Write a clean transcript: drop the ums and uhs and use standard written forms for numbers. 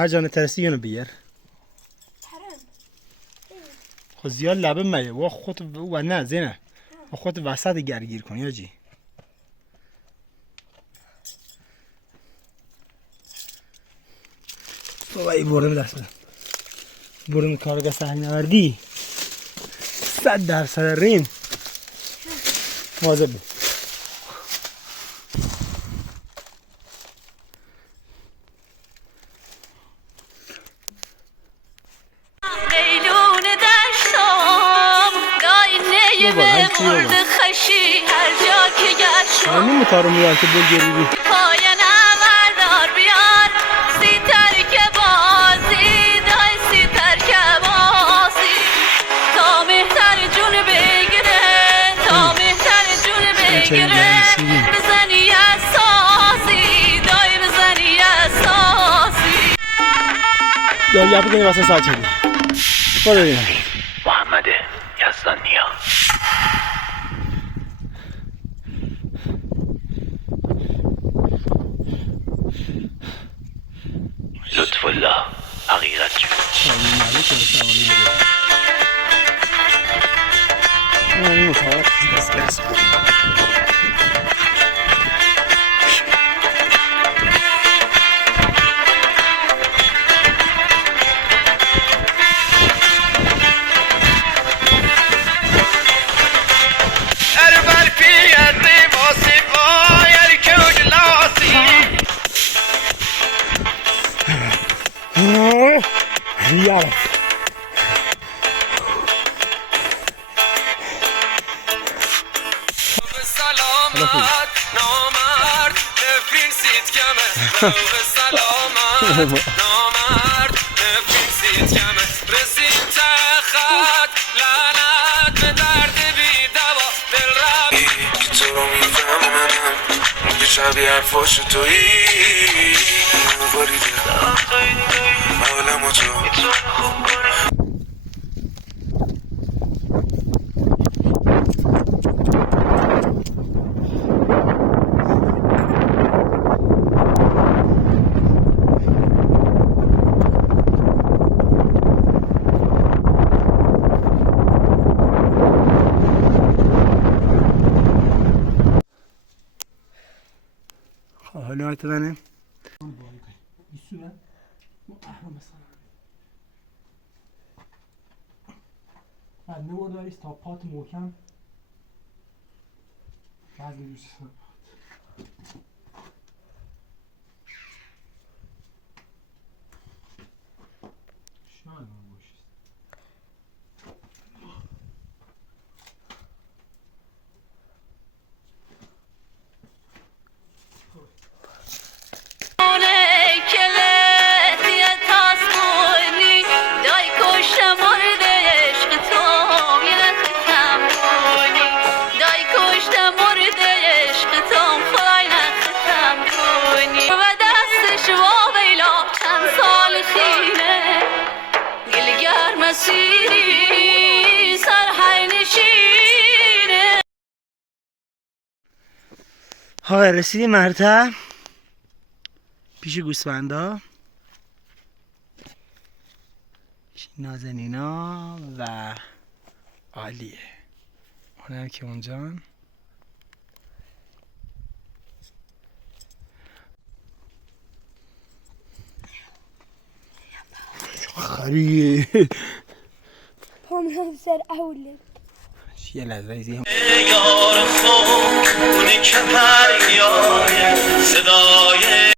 هر جا نترسی یونو بیر خو زیاد لبه میه و خود و نه زینه و خود وسط گرگیر کن یا جی بابا ای برم دست بدم برم کارگاه سهل نوردی 100% ریم مواظب بود همین مطارم میاد که بلگیری بی بزنی اساسی دای بزنی اساسی دریا بگنی واسه سال چدی برو بینم محمد یزدانیا لطف الله حقیقت جو این مطابق دست گرست ریال سلامت نامرد نفرین سید کمه سلامت نامرد نفرین سید کمه رسید تخت لعنت به درد بی دوا دل ربی که تو رو میفهمم میگه شبیه حرفاش تویی باریده عالم تو میتونه خوب کنی حالا اتدنه بعد نمو داریست تا پات محکم بعد میروسی شاید من باشید ها رسیدیم مرتع پیش گوسفندا نازنینا و عالیه اونم که اونجا خریه پامون سر اولد یه لحظه ایزی هم یار خود